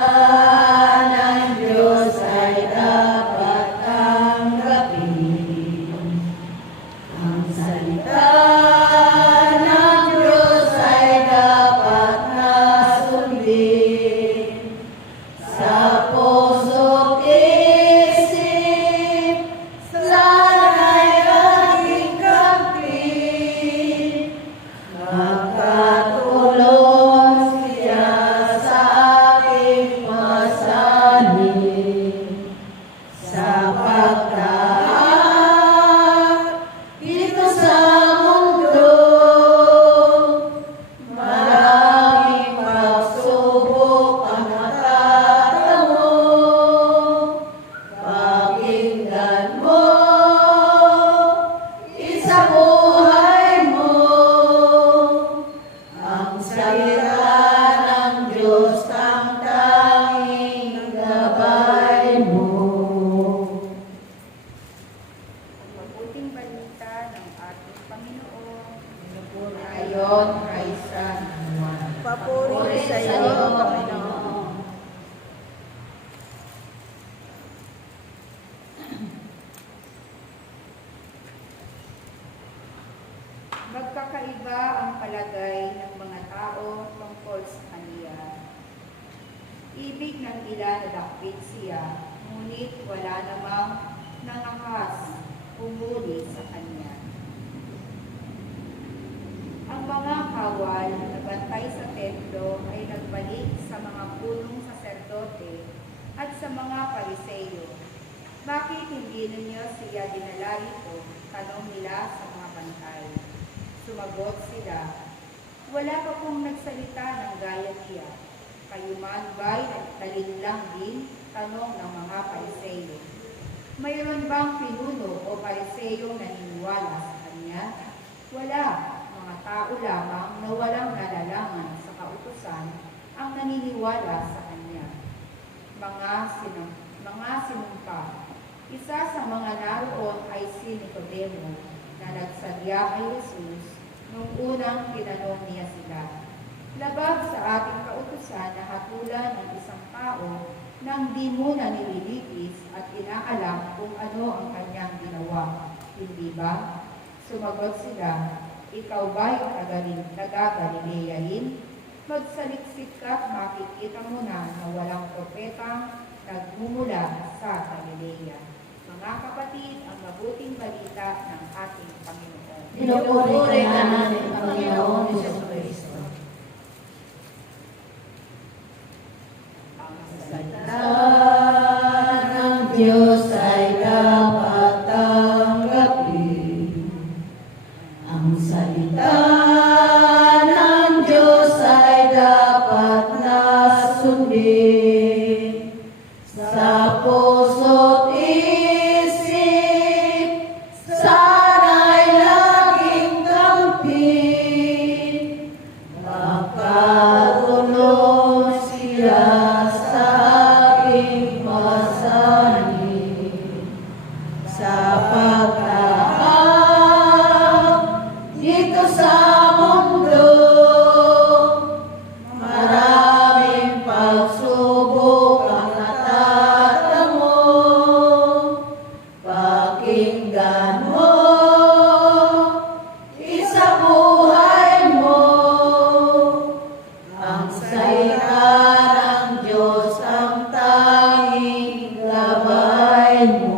ng Diyos ay dapat tanggapin. Ang salita ng Diyos ay dapat nasundin. Sa puso't isip, sana'y aking kampi. Magkatulong siya sa aking masanin. Sa paglaak dito sa mundo, maraming pagsubok ang matatamo. Pakinggan mo, isa buhay mo, ang salita ng Diyos ang tanging gabay mo. Mabuting balita ng ating Panginoon. Ayon kay San Juan. Papuri sa iyo, Panginoon. Magkakaiba ang palagay ng mga tao tungkol sa Kaniya. Ibig ng ilan na dakpit siya, ngunit wala namang nangahas umuli sa Kanya. Ang mga kawal na bantay sa templo ay nagbalik sa mga punong saserdote at sa mga pariseyo. Bakit hindi ninyo siya dinala rito? Tanong nila sa mga bantay. Sumagot sila, wala pa pong nagsalita ng gaya niya. Kayo man ba'y nalinlang din? Tanong ng mga pariseyo. Mayroon bang pinuno o pariseyong naniniwala sa kanya? Wala. Mga tao lamang na walang nalalaman sa kautusan ang naniniwala sa kanya. Mga sinumpa. Isa sa mga naroon ay si Nicodemo na nagsadya kay Jesus nung unang tinanong niya sila. Labag sa ating kautusan na hatulan ng isang tao nang di muna nililitis at inaalam kung ano ang kanyang ginawa. Hindi ba? Sumagot sila, ikaw ba'y taga-Galileyain? Magsaliksik ka at makikita mo na walang propetang nagmumula sa Galilea. Mga kapatid, ang mabuting balita ng ating Panginoon. Pinupuri ka namin, Panginoon Hesus Kristo. Ang Salita ng Diyos ay dapat tanggapin. Ang salita ng Diyos ay dapat nasundin. Sa puso't isip, sana'y laging kampi. Magkatulong siya sa aking masanin. Sa paglaak dito sa mundo, maraming pagsubok ang natatamo. Pakinggan mo, isa buhay mo, ang salita ng Diyos ang tanging gabay mo.